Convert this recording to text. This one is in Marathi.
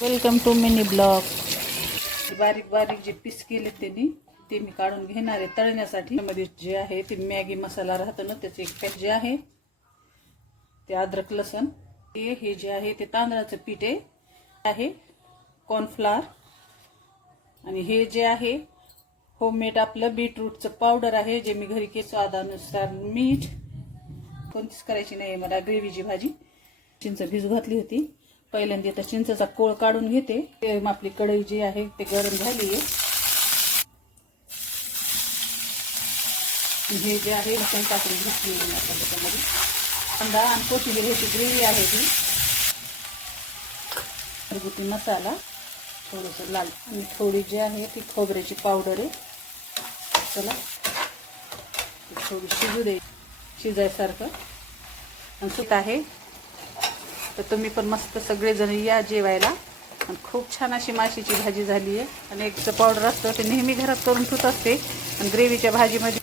Welcome to mini blog. बारीक बारीक जे पीस केले ते मी काढून घेणार आहे तळण्यासाठी. मध्ये जे आहे ते मॅगी मसाला राहतो ना, त्याचे एक पॅक जे आहे ते अद्रक लसण, हे जे आहे ते तांदळाचं पीठ आहे, कॉर्नफ्लॉवर, आणि हे जे आहे होममेड आपलं बीटरूटचं पावडर आहे जे मी घरी केलं. स्वादानुसार मीठ. कोणतीच करायची नाही मला ग्रेव्हीची भाजी. चिंच भिजू घातली होती. पहिल्यांदा आता चिंचेचा कोळ काढून घेते. आपली कढई जी आहे ते गरम झाली आहे. हे जे आहे लसूण टाकून घेतली त्याच्यामध्ये कांदा आणि कोथिंबीर. ह्याची ग्रेव्ही आहे ती. घरगुती मसाला, थोडंसं लाल, आणि थोडी जी आहे ती खोबऱ्याची पावडर आहे. चला थोडी शिजू दे, शिजायसारखं. आणि सुट आहे तर तुम्ही पण मस्त सगळेजण या जेवायला. आणि खूप छान अशी माशीची भाजी झाली आहे. आणि एक पावडर असतं ते नेहमी घरात करून ठेवत असते. आणि ग्रेव्हीच्या भाजीमध्ये